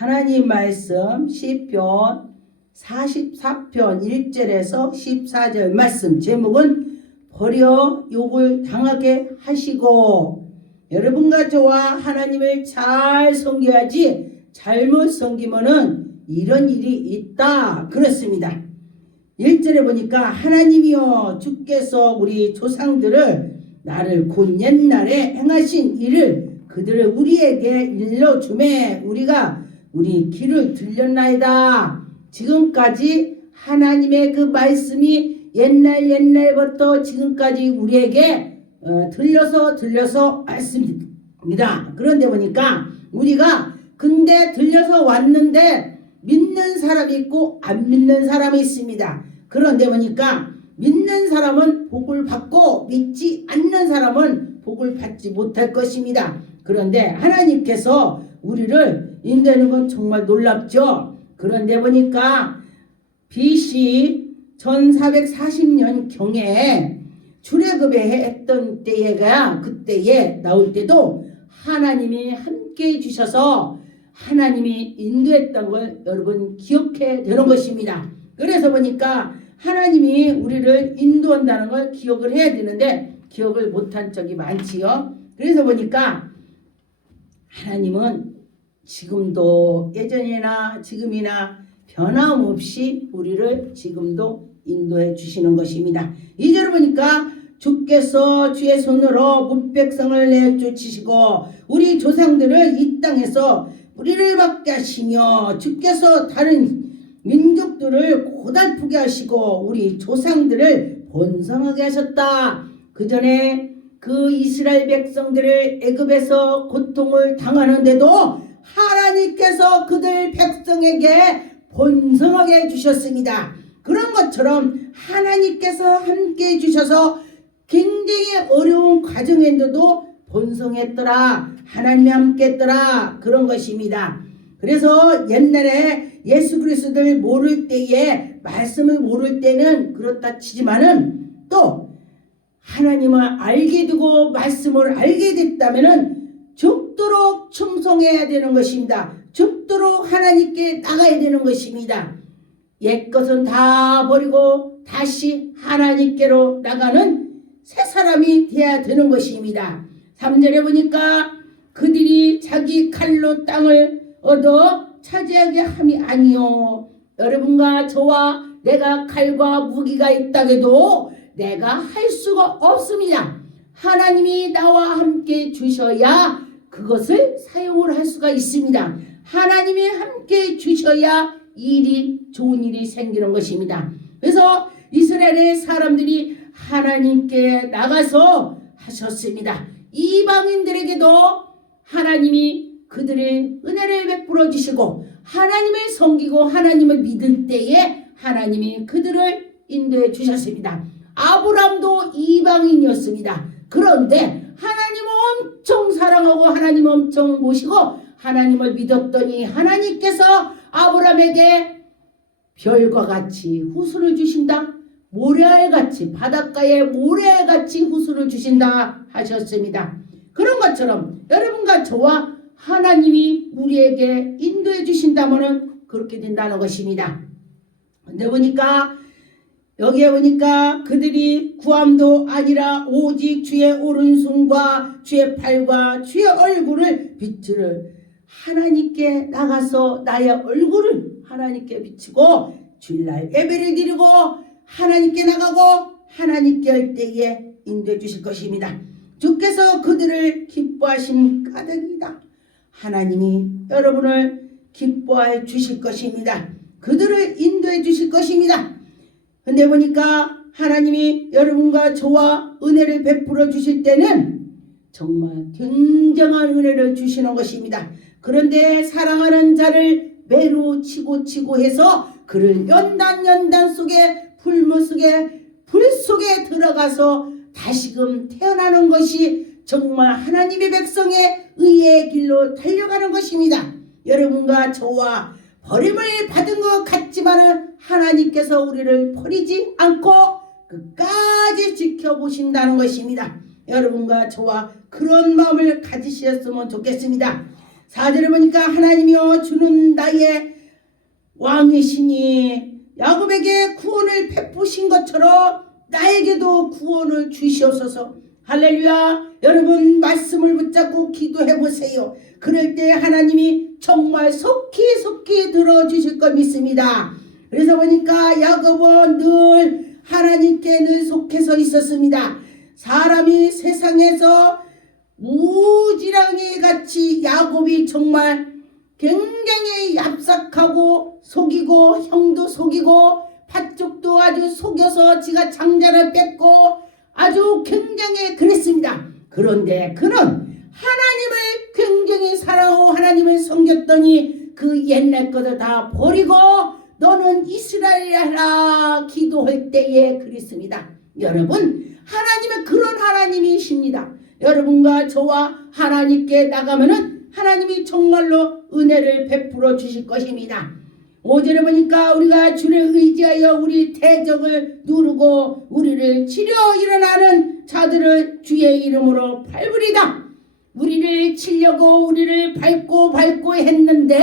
하나님 말씀 시편 44편 1절에서 14절 말씀 제목은 버려 욕을 당하게 하시고. 여러분과 저와 하나님을 잘 섬겨야지 잘못 섬기면은 이런 일이 있다 그렇습니다. 1절에 보니까 하나님이여 주께서 우리 조상들을 나를 곧 옛날에 행하신 일을 그들을 우리에게 일러주매 우리가 우리 귀를 들렸나이다. 지금까지 하나님의 그 말씀이 옛날부터 지금까지 우리에게 들려서 말씀입니다. 그런데 보니까 우리가 근데 들려서 왔는데 믿는 사람이 있고 안 믿는 사람이 있습니다. 그런데 보니까 믿는 사람은 복을 받고 믿지 않는 사람은 복을 받지 못할 것입니다. 그런데 하나님께서 우리를 인도하는 건 정말 놀랍죠. 그런데 보니까 BC 1440년 경에 출애굽에 했던 때가 그때에 나올 때도 하나님이 함께 해주셔서 하나님이 인도했던 걸 여러분 기억해야 되는 것입니다. 그래서 보니까 하나님이 우리를 인도한다는 걸 기억을 해야 되는데 기억을 못한 적이 많지요. 그래서 보니까 하나님은 지금도 예전이나 지금이나 변함없이 우리를 지금도 인도해 주시는 것입니다. 2절 보니까 주께서 주의 손으로 뭇백성을 내쫓으시고 우리 조상들을 이 땅에서 뿌리를 박게 하시며 주께서 다른 민족들을 고달프게 하시고 우리 조상들을 번성하게 하셨다. 그 전에 그 이스라엘 백성들을 애굽에서 고통을 당하는데도 하나님께서 그들 백성에게 번성하게 해주셨습니다. 그런 것처럼 하나님께서 함께 해주셔서 굉장히 어려운 과정인데도 번성했더라. 하나님이 함께 했더라. 그런 것입니다. 그래서 옛날에 예수 그리스도를 모를 때에 말씀을 모를 때는 그렇다 치지만은 또 하나님을 알게 되고 말씀을 알게 됐다면은 죽도록 충성해야 되는 것입니다. 죽도록 하나님께 나가야 되는 것입니다. 옛것은 다 버리고 다시 하나님께로 나가는 새 사람이 되어야 되는 것입니다. 3절에 보니까 그들이 자기 칼로 땅을 얻어 차지하게 함이 아니요. 여러분과 저와 내가 칼과 무기가 있다해도 내가 할 수가 없습니다. 하나님이 나와 함께 주셔야 그것을 사용을 할 수가 있습니다. 하나님이 함께 주셔야 좋은 일이 생기는 것입니다. 그래서 이스라엘의 사람들이 하나님께 나가서 하셨습니다. 이방인들에게도 하나님이 그들의 은혜를 베풀어 주시고 하나님을 섬기고 하나님을 믿을 때에 하나님이 그들을 인도해 주셨습니다. 아브람도 이방인이었습니다. 그런데 하나님을 엄청 사랑하고 하나님 엄청 모시고 하나님을 믿었더니 하나님께서 아브람에게 별과 같이 후손을 주신다. 모래알같이 바닷가에 모래알같이 후손을 주신다 하셨습니다. 그런 것처럼 여러분과 저와 하나님이 우리에게 인도해 주신다면 그렇게 된다는 것입니다. 근데 보니까 여기에 보니까 그들이 구함도 아니라 오직 주의 오른손과 주의 팔과 주의 얼굴을 비추를 하나님께 나가서 나의 얼굴을 하나님께 비추고 주일날 예배를 드리고 하나님께 나가고 하나님께 할 때에 인도해 주실 것입니다. 주께서 그들을 기뻐하신 까닭이다. 하나님이 여러분을 기뻐해 주실 것입니다. 그들을 인도해 주실 것입니다. 근데 보니까 하나님이 여러분과 저와 은혜를 베풀어 주실 때는 정말 굉장한 은혜를 주시는 것입니다. 그런데 사랑하는 자를 매로 치고 해서 그를 연단 속에 불못 속에 불 속에 들어가서 다시금 태어나는 것이 정말 하나님의 백성의 의의 길로 달려가는 것입니다. 여러분과 저와 버림을 받은 것 같지만 하나님께서 우리를 버리지 않고 끝까지 지켜보신다는 것입니다. 여러분과 저와 그런 마음을 가지셨으면 좋겠습니다. 4절에 보니까 하나님이여 주는 나의 왕이시니 야곱에게 구원을 베푸신 것처럼 나에게도 구원을 주시옵소서. 할렐루야. 여러분 말씀을 붙잡고 기도해 보세요. 그럴 때 하나님이 정말 속히 들어주실 걸 믿습니다. 그래서 보니까 야곱은 늘 하나님께 늘 속해서 있었습니다. 사람이 세상에서 무지랑이 같이 야곱이 정말 굉장히 얍삭하고 속이고 형도 속이고 팥죽도 아주 속여서 지가 장자를 뺏고 아주 굉장히 그랬습니다. 그런데 그는 하나님을 굉장히 사랑하고 하나님을 섬겼더니 그 옛날 것을 다 버리고 너는 이스라엘이라 기도할 때에 그랬습니다. 여러분 하나님은 그런 하나님이십니다. 여러분과 저와 하나님께 나가면은 하나님이 정말로 은혜를 베풀어 주실 것입니다. 5절에 보니까 우리가 주를 의지하여 우리 대적을 누르고 우리를 치려 일어나는 자들을 주의 이름으로 밟으리다. 우리를 치려고 우리를 밟고 했는데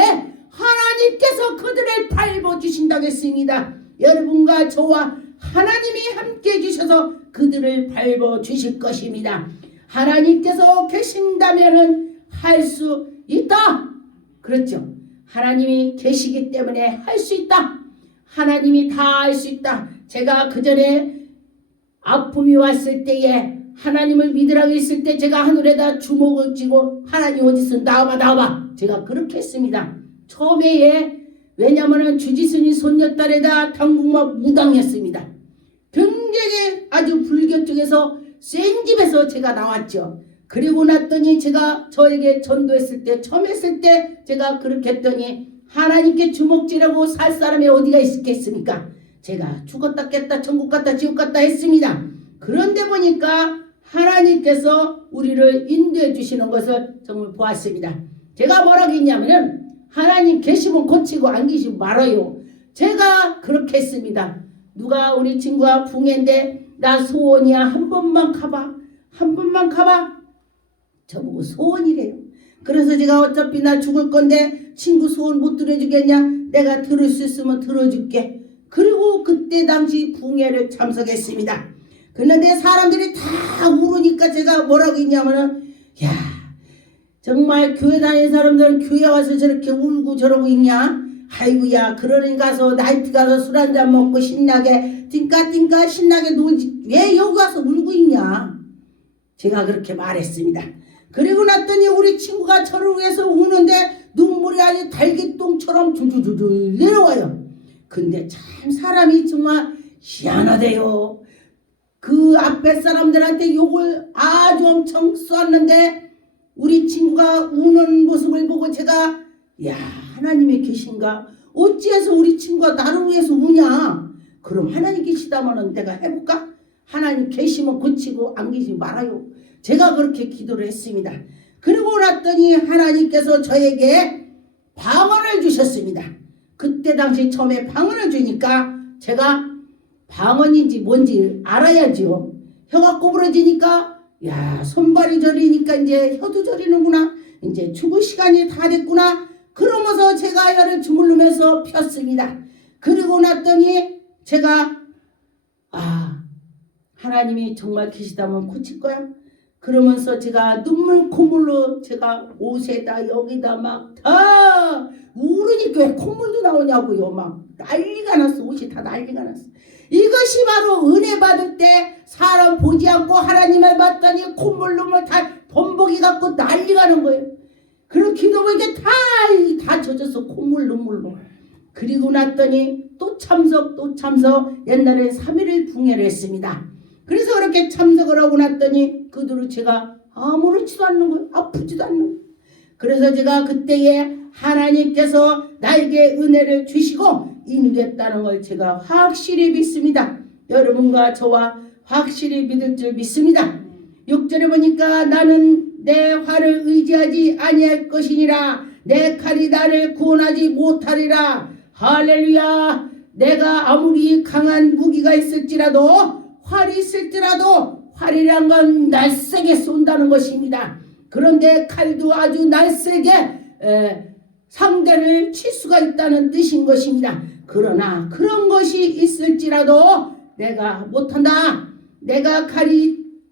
하나님께서 그들을 밟아 주신다고 했습니다. 여러분과 저와 하나님이 함께 해주셔서 그들을 밟아 주실 것입니다. 하나님께서 계신다면은 할 수 있다. 그렇죠. 하나님이 계시기 때문에 할 수 있다. 하나님이 다 할 수 있다. 제가 그 전에 아픔이 왔을 때에 하나님을 믿으라고 했을 때 제가 하늘에다 주먹을 쥐고 하나님 어디서 나와봐 제가 그렇게 했습니다. 처음에 왜냐면은 주지순이 손녀딸에다 당국만 무당했습니다. 굉장히 아주 불교 쪽에서 센 집에서 제가 나왔죠. 그리고 났더니 제가 저에게 전도했을 때 처음 했을 때 제가 그렇게 했더니 하나님께 주먹질하고 살 사람이 어디가 있겠습니까? 제가 죽었다 깼다 천국 갔다 지옥 갔다 했습니다. 그런데 보니까 하나님께서 우리를 인도해 주시는 것을 정말 보았습니다. 제가 뭐라고 했냐면은 하나님 계시면 고치고 안 계시면 말아요. 제가 그렇게 했습니다. 누가 우리 친구가 붕해인데 나 소원이야 한 번만 가봐 한 번만 가봐 저보고 소원이래요. 그래서 제가 어차피 나 죽을 건데 친구 소원 못 들어주겠냐? 내가 들을 수 있으면 들어줄게. 그리고 그때 당시 붕해를 참석했습니다. 그런데 사람들이 다 울으니까 제가 뭐라고 했냐면은 야 정말 교회 다니는 사람들은 교회 와서 저렇게 울고 저러고 있냐? 아이고야 그러니 가서 나이트 가서 술 한잔 먹고 신나게 띵까 신나게 놀지 왜 여기 와서 울고 있냐? 제가 그렇게 말했습니다. 그리고 났더니 우리 친구가 저를 위해서 우는데 눈물이 아주 달기똥처럼 줄줄줄 내려와요. 근데 참 사람이 정말 희한하대요. 그 앞에 사람들한테 욕을 아주 엄청 쏘았는데 우리 친구가 우는 모습을 보고 제가 야 하나님이 계신가? 어찌해서 우리 친구가 나를 위해서 우냐? 그럼 하나님 계시다면 내가 해볼까? 하나님 계시면 고치고 안 계시면 말아요. 제가 그렇게 기도를 했습니다. 그리고 났더니 하나님께서 저에게 방언을 주셨습니다. 그때 당시 처음에 방언을 주니까 제가 방언인지 뭔지 알아야죠. 혀가 꼬부러지니까 야 손발이 저리니까 이제 혀도 저리는구나. 이제 죽을 시간이 다 됐구나. 그러면서 제가 혀를 주물르면서 폈습니다. 그리고 났더니 제가 하나님이 정말 계시다면 고칠 거야. 그러면서 제가 눈물 콧물로 제가 옷에다 여기다 막 다 울으니까 왜 콧물도 나오냐고요. 막 난리가 났어. 옷이 다 난리가 났어. 이것이 바로 은혜 받을 때 사람 보지 않고 하나님을 봤더니 콧물 눈물 다 범벅이 갖고 난리가 나는 거예요. 그리고 기도 보니까 다 젖어서 콧물 눈물로. 그리고 났더니 또 참석 옛날에 3일을 붕해를 했습니다. 그래서 그렇게 참석을 하고 났더니 그대로 제가 아무렇지도 않는 거예요. 아프지도 않는 거예요. 그래서 제가 그때에 하나님께서 나에게 은혜를 주시고 인도했다는 걸 제가 확실히 믿습니다. 여러분과 저와 확실히 믿을 줄 믿습니다. 6절에 보니까 나는 내 활을 의지하지 아니할 것이니라 내 칼이 나를 구원하지 못하리라. 할렐루야. 내가 아무리 강한 무기가 있을지라도 활이 있을지라도 활이란 건 날쌔게 쏜다는 것입니다. 그런데 칼도 아주 날쌔게 상대를 칠 수가 있다는 뜻인 것입니다. 그러나 그런 것이 있을지라도 내가 못한다. 내가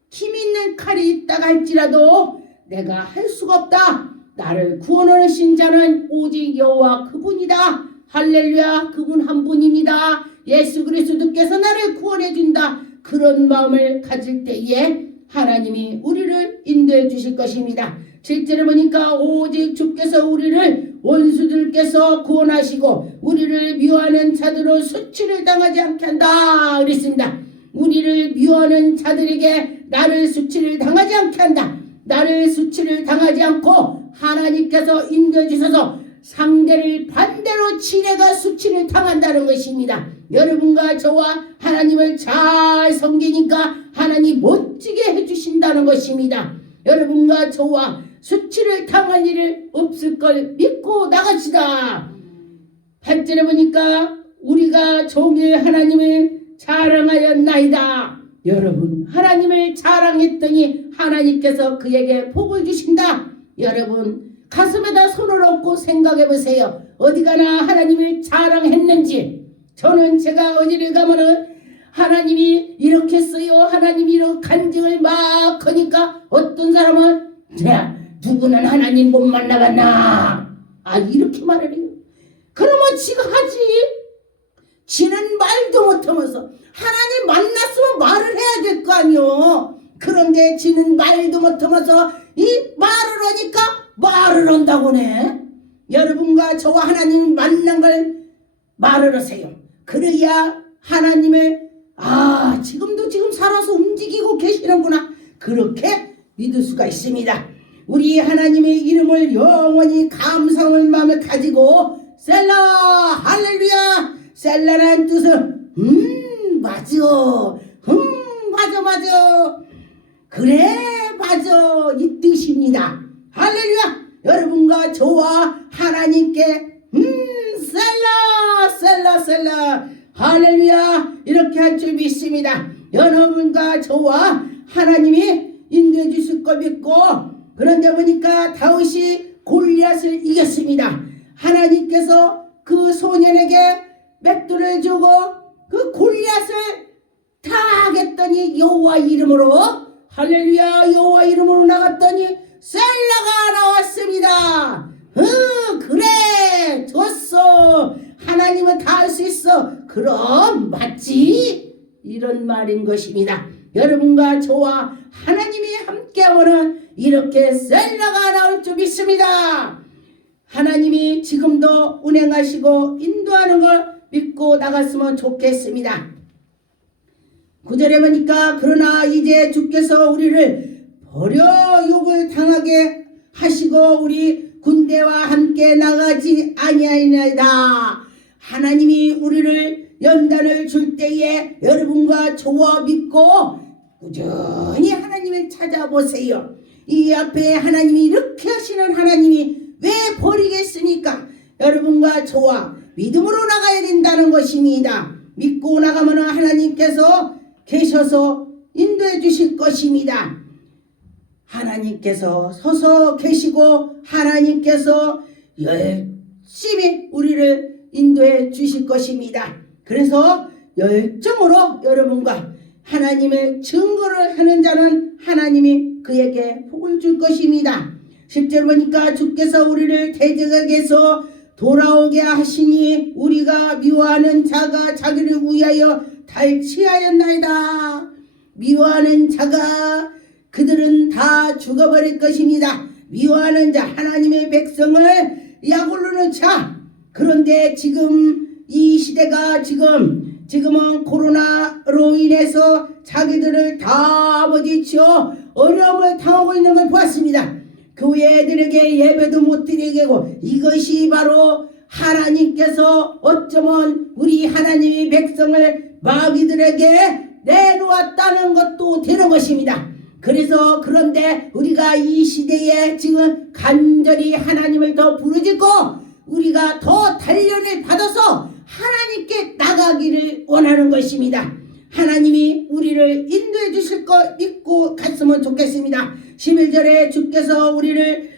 힘 있는 칼이 있다가 할지라도 내가 할 수가 없다. 나를 구원하신 자는 오직 여호와 그분이다. 할렐루야. 그분 한 분입니다. 예수 그리스도께서 나를 구원해 준다. 그런 마음을 가질 때에 하나님이 우리를 인도해 주실 것입니다. 실제로 보니까 오직 주께서 우리를 원수들께서 구원하시고 우리를 미워하는 자들로 수치를 당하지 않게 한다 그랬습니다. 우리를 미워하는 자들에게 나를 수치를 당하지 않게 한다. 나를 수치를 당하지 않고 하나님께서 인도해 주셔서 상대를 반대로 지네가 수치를 당한다는 것입니다. 여러분과 저와 하나님을 잘 섬기니까 하나님 멋지게 해주신다는 것입니다. 여러분과 저와 수치를 당할 일을 없을 걸 믿고 나가시다. 8절에 보니까 우리가 종일 하나님을 자랑하였나이다. 여러분 하나님을 자랑했더니 하나님께서 그에게 복을 주신다. 여러분 가슴에다 손을 얹고 생각해 보세요. 어디 가나 하나님을 자랑했는지. 저는 제가 어디를 가면은 하나님이 이렇게 했어요. 하나님이 이런 간증을 막 하니까 어떤 사람은 누구는 하나님 못 만나봤나. 이렇게 말을 해요. 그러면 지가 하지. 지는 말도 못하면서 하나님 만났으면 말을 해야 될 거 아니요. 그런데 지는 말도 못하면서 이 말을 하니까 말을 한다고네. 여러분과 저와 하나님 만난 걸 말을 하세요. 그래야 하나님을 지금 살아서 움직이고 계시는구나. 그렇게 믿을 수가 있습니다. 우리 하나님의 이름을 영원히 감사할 마음을 가지고 셀라 할렐루야. 셀라라는 뜻은 맞아 그래 맞아 이 뜻입니다. 할렐루야. 여러분과 저와 하나님께 셀라 할렐루야 이렇게 할 줄 믿습니다. 여러분과 저와 하나님이 인도해 주실 거 믿고 그런데 보니까 다윗이 골리앗을 이겼습니다. 하나님께서 그 소년에게 맷돌을 주고 그 골리앗을 탁 했더니 여호와 이름으로 할렐루야 여호와 이름으로 나갔더니 셀라가 나왔습니다. 그래 좋소. 하나님은 다 할 수 있어. 그럼 맞지? 이런 말인 것입니다. 여러분과 저와 하나님이 함께하면 이렇게 셀라가 나올 줄 믿습니다. 하나님이 지금도 운행하시고 인도하는 걸 믿고 나갔으면 좋겠습니다. 9절에 보니까 그러나 이제 주께서 우리를 버려 욕을 당하게 하시고 우리 군대와 함께 나가지 아니하리이다. 하나님이 우리를 연단을 줄 때에 여러분과 저와 믿고 꾸준히 하나님을 찾아보세요. 이 앞에 하나님이 이렇게 하시는 하나님이 왜 버리겠습니까? 여러분과 저와 믿음으로 나가야 된다는 것입니다. 믿고 나가면 하나님께서 계셔서 인도해 주실 것입니다. 하나님께서 서서 계시고 하나님께서 열심히 우리를 인도해 주실 것입니다. 그래서 열정으로 여러분과 하나님의 증거를 하는 자는 하나님이 그에게 복을 줄 것입니다. 10절 보니까 주께서 우리를 대적에게서 돌아오게 하시니 우리가 미워하는 자가 자기를 위하여 탈취하였나이다. 미워하는 자가 그들은 다 죽어버릴 것입니다. 미워하는 자 하나님의 백성을 약올르는 자. 그런데 지금 이 시대가 지금은 코로나로 인해서 자기들을 다 부딪혀 어려움을 당하고 있는 걸 보았습니다. 교회들에게 예배도 못 드리게 하고 이것이 바로 하나님께서 어쩌면 우리 하나님의 백성을 마귀들에게 내놓았다는 것도 되는 것입니다. 그래서 그런데 우리가 이 시대에 지금 간절히 하나님을 더 부르짖고 우리가 더 단련을 받아서 하나님께 나가기를 원하는 것입니다. 하나님이 우리를 인도해 주실 것 믿고 갔으면 좋겠습니다. 11절에 주께서 우리를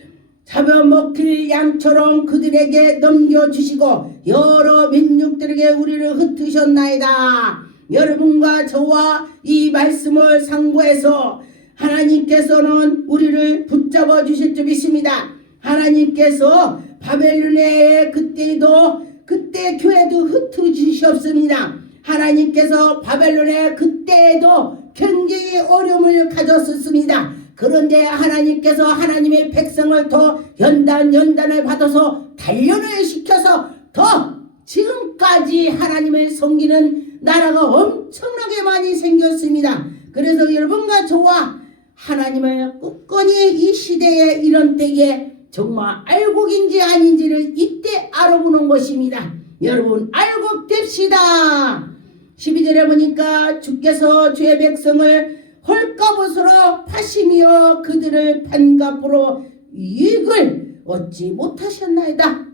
잡아먹힐 양처럼 그들에게 넘겨주시고 여러 민족들에게 우리를 흩으셨나이다. 여러분과 저와 이 말씀을 상고해서 하나님께서는 우리를 붙잡아 주실 줄 믿습니다. 하나님께서 바벨론의 그때 교회도 흩어지셨습니다. 하나님께서 바벨론의 그때에도 굉장히 어려움을 가졌었습니다. 그런데 하나님께서 하나님의 백성을 더 연단을 받아서 단련을 시켜서 더 지금까지 하나님을 섬기는 나라가 엄청나게 많이 생겼습니다. 그래서 여러분과 저와 하나님을 굳건히 이 시대에 이런 때에 정말 알곡인지 아닌지를 이때 알아보는 것입니다. 여러분 알곡 됩시다. 12절에 보니까 주께서 주의 백성을 헐값으로 파시며 그들을 판값으로 이익을 얻지 못하셨나이다.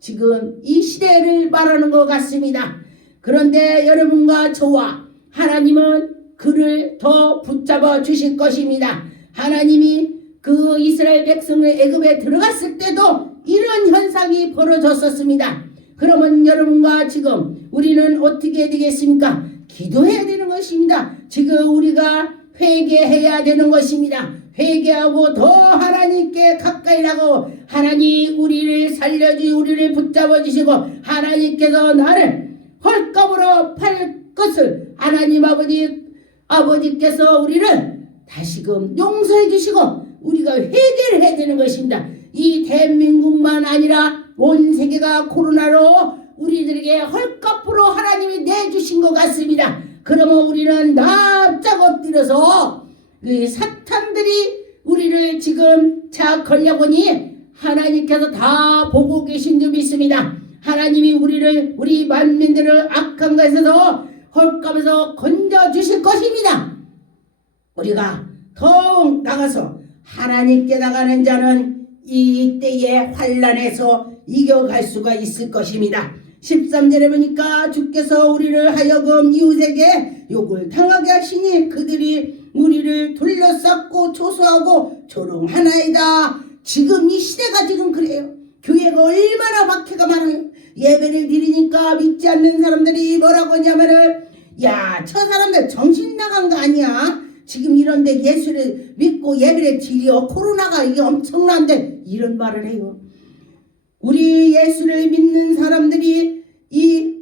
지금 이 시대를 말하는 것 같습니다. 그런데 여러분과 저와 하나님은 그를 더 붙잡아 주실 것입니다. 하나님이 그 이스라엘 백성을 애굽에 들어갔을 때도 이런 현상이 벌어졌었습니다. 그러면 여러분과 지금 우리는 어떻게 해야 되겠습니까? 기도해야 되는 것입니다. 지금 우리가 회개해야 되는 것입니다. 회개하고 더 하나님께 가까이 나고 하나님 우리를 살려주시고 우리를 붙잡아 주시고 하나님께서 나를 헐값으로 팔 것을 하나님 아버지께서 우리를 다시금 용서해 주시고 우리가 회개를 해야 되는 것입니다. 이 대한민국만 아니라 온 세계가 코로나로 우리들에게 헐값으로 하나님이 내주신 것 같습니다. 그러면 우리는 납작 엎드려서 사탄들이 우리를 지금 자악하려고 하니 하나님께서 다 보고 계신 줄 믿습니다. 하나님이 우리 만민들을 악한 것에서 헐값에서 건져주실 것입니다. 우리가 더욱 나가서 하나님께 나가는 자는 이 때의 환난에서 이겨갈 수가 있을 것입니다. 13절에 보니까 주께서 우리를 하여금 이웃에게 욕을 당하게 하시니 그들이 우리를 둘러쌌고 조소하고 조롱하나이다. 지금 이 시대가 지금 그래요. 교회가 얼마나 박해가 많아요. 예배를 드리니까 믿지 않는 사람들이 뭐라고 하냐면은 야, 저 사람들 정신 나간 거 아니야? 지금 이런데 예수를 믿고 예배를 드려 코로나가 이게 엄청난데 이런 말을 해요. 우리 예수를 믿는 사람들이 이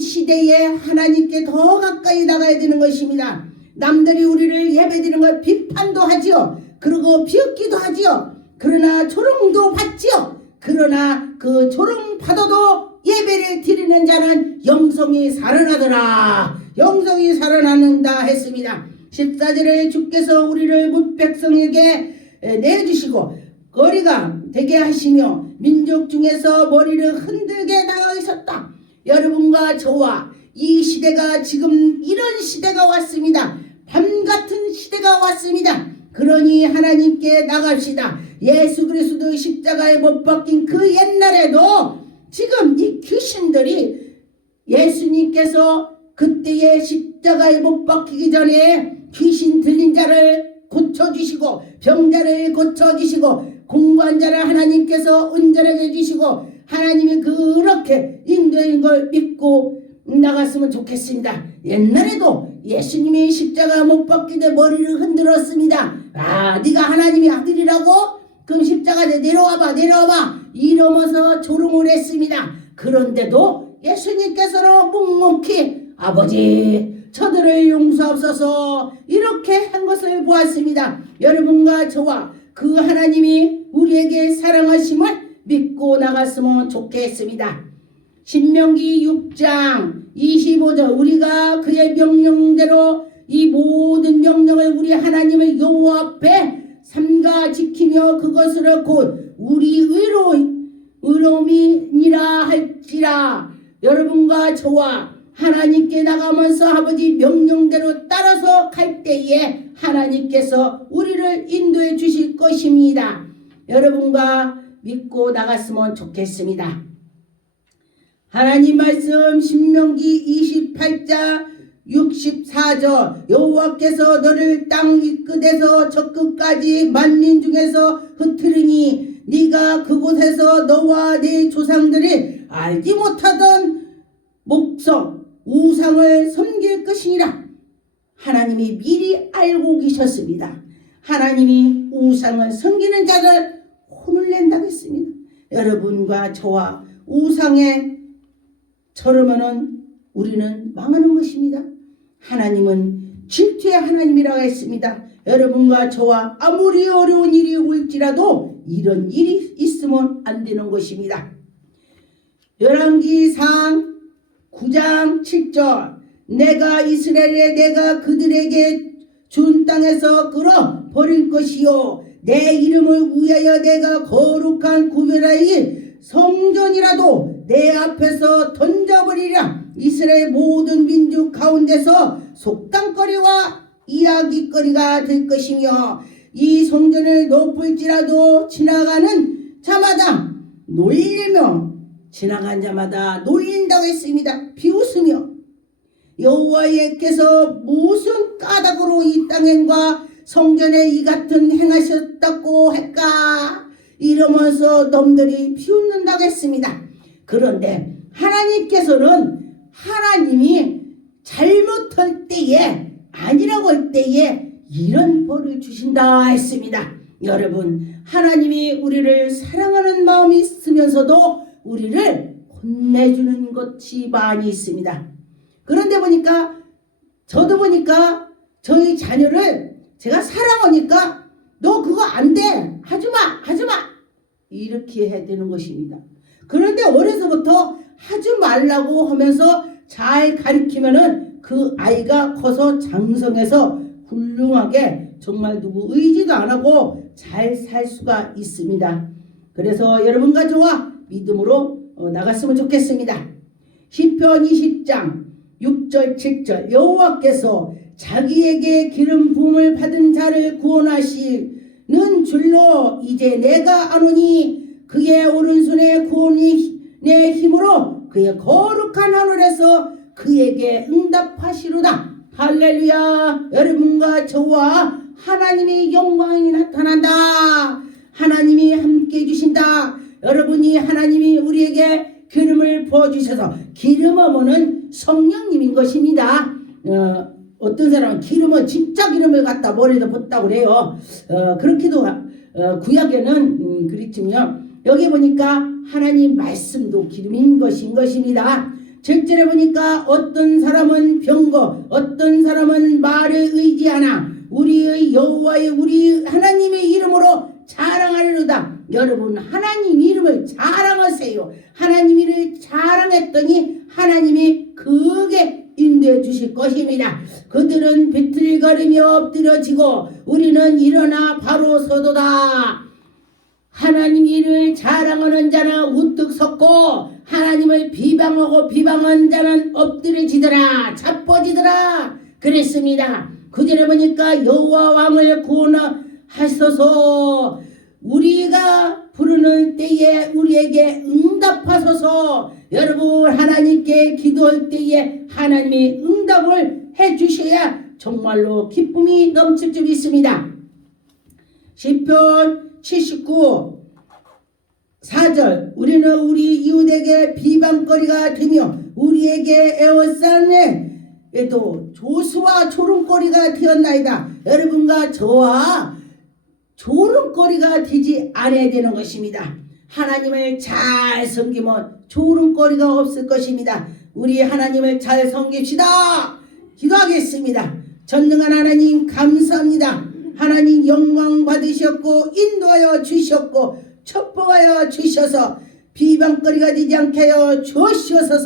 시대에 하나님께 더 가까이 나가야 되는 것입니다. 남들이 우리를 예배드리는 걸 비판도 하지요. 그리고 비웃기도 하지요. 그러나 조롱도 받지요. 그러나 그 조롱 받아도 예배를 드리는 자는 영성이 살아나더라. 영성이 살아나는다 했습니다. 14절에 주께서 우리를 뭇백성에게 내주시고 거리가 되게 하시며 민족 중에서 머리를 흔들게 당하셨다. 여러분과 저와 이 시대가 지금 이런 시대가 왔습니다. 밤같은 시대가 왔습니다. 그러니 하나님께 나갑시다. 예수 그리스도 십자가에 못 박힌 그 옛날에도 지금 이 귀신들이 예수님께서 그때의 십자가에 못 박히기 전에 귀신 들린 자를 고쳐주시고 병자를 고쳐주시고 공부한 자를 하나님께서 온전하게 해주시고 하나님이 그렇게 인도인 걸 믿고 나갔으면 좋겠습니다. 옛날에도 예수님이 십자가 못 박히되 머리를 흔들었습니다. 아, 네가 하나님의 아들이라고? 그럼 십자가에 내려와봐 이러면서 조롱을 했습니다. 그런데도 예수님께서는 묵묵히 아버지 저들을 용서하옵소서 이렇게 한 것을 보았습니다. 여러분과 저와 그 하나님이 우리에게 사랑하심을 믿고 나갔으면 좋겠습니다. 신명기 6장 25절 우리가 그의 명령대로 이 모든 명령을 우리 하나님의 여호와 앞에 삼가 지키며 그것으로 곧 우리 의로움이니라 할지라. 여러분과 저와 하나님께 나가면서 아버지 명령대로 따라서 갈 때에 하나님께서 우리를 인도해 주실 것입니다. 여러분과 믿고 나갔으면 좋겠습니다. 하나님 말씀 신명기 28장 64절 여호와께서 너를 땅 이 끝에서 저 끝까지 만민 중에서 흩으리니 네가 그곳에서 너와 네 조상들이 알지 못하던 목석 우상을 섬길 것이니라. 하나님이 미리 알고 계셨습니다. 하나님이 우상을 섬기는 자를 혼을 낸다고 했습니다. 여러분과 저와 우상에 저러면은 우리는 망하는 것입니다. 하나님은 질투의 하나님이라고 했습니다. 여러분과 저와 아무리 어려운 일이 올지라도 이런 일이 있으면 안 되는 것입니다. 열왕기상 9장 7절 내가 이스라엘에 내가 그들에게 준 땅에서 끌어 버릴 것이요 내 이름을 위하여 내가 거룩한 구별하여 성전이라도 내 앞에서 던져버리라. 이스라엘 모든 민족 가운데서 속담거리와 이야기거리가 될 것이며 이 성전을 높을지라도 지나가는 자마다 놀리며 지나간 자마다 놀린다고 했습니다. 비웃으며 여호와께서 무슨 까닭으로 이 땅과 성전에 이 같은 행하셨다고 할까 이러면서 놈들이 비웃는다고 했습니다. 그런데 하나님께서는 하나님이 잘못할 때에 아니라고 할 때에 이런 벌을 주신다 했습니다. 여러분 하나님이 우리를 사랑하는 마음이 있으면서도 우리를 혼내주는 것이 많이 있습니다. 그런데 보니까 저도 보니까 저희 자녀를 제가 사랑하니까 너 그거 안 돼 하지마 이렇게 해야 되는 것입니다. 그런데 어려서부터 하지 말라고 하면서 잘 가르치면은 그 아이가 커서 장성해서 훌륭하게 정말 누구 의지도 안 하고 잘 살 수가 있습니다. 그래서 여러분과 저와 믿음으로 나갔으면 좋겠습니다. 시편 20장 6절 7절 여호와께서 자기에게 기름 부음을 받은 자를 구원하시는 줄로 이제 내가 아노니 그의 오른손의 구원이 내 힘으로 그의 거룩한 하늘에서 그에게 응답하시로다. 할렐루야. 여러분과 저와 하나님의 영광이 나타난다. 하나님이 함께 해주신다. 여러분이 하나님이 우리에게 기름을 부어주셔서 기름 하면은 성령님인 것입니다. 어떤 사람은 기름은 진짜 기름을 갖다 머리에다 붓다고 그래요. 그렇기도 구약에는 그렇지만요. 여기 보니까 하나님 말씀도 기름인 것입니다. 7절에 보니까 어떤 사람은 병거 어떤 사람은 말을 의지하나 우리의 여호와의 우리 하나님의 이름으로 자랑하리로다. 여러분 하나님 이름을 자랑하세요. 하나님 이름을 자랑했더니 하나님이 크게 인도해 주실 것입니다. 그들은 비틀거리며 엎드려지고 우리는 일어나 바로 서도다. 하나님 이름을 자랑하는 자는 우뚝 섰고 하나님을 비방하고 비방한 자는 엎드려지더라 자빠지더라 그랬습니다. 그전에 보니까 여호와 왕을 구원하소서 우리가 부르는 때에 우리에게 응답하소서. 여러분 하나님께 기도할 때에 하나님이 응답을 해주셔야 정말로 기쁨이 넘칠 줄 있습니다. 시편 79 4절 우리는 우리 이웃에게 비방거리가 되며 우리에게 에워싸매에도 조수와 조롱거리가 되었나이다. 여러분과 저와 조롱거리가 되지 않아야 되는 것입니다. 하나님을 잘 섬기면 조롱거리가 없을 것입니다. 우리 하나님을 잘 섬깁시다. 기도하겠습니다. 전능한 하나님 감사합니다. 하나님 영광 받으셨고 인도하여 주셨고 축복하여 주셔서 비방거리가 되지 않게 하여 주시옵소서.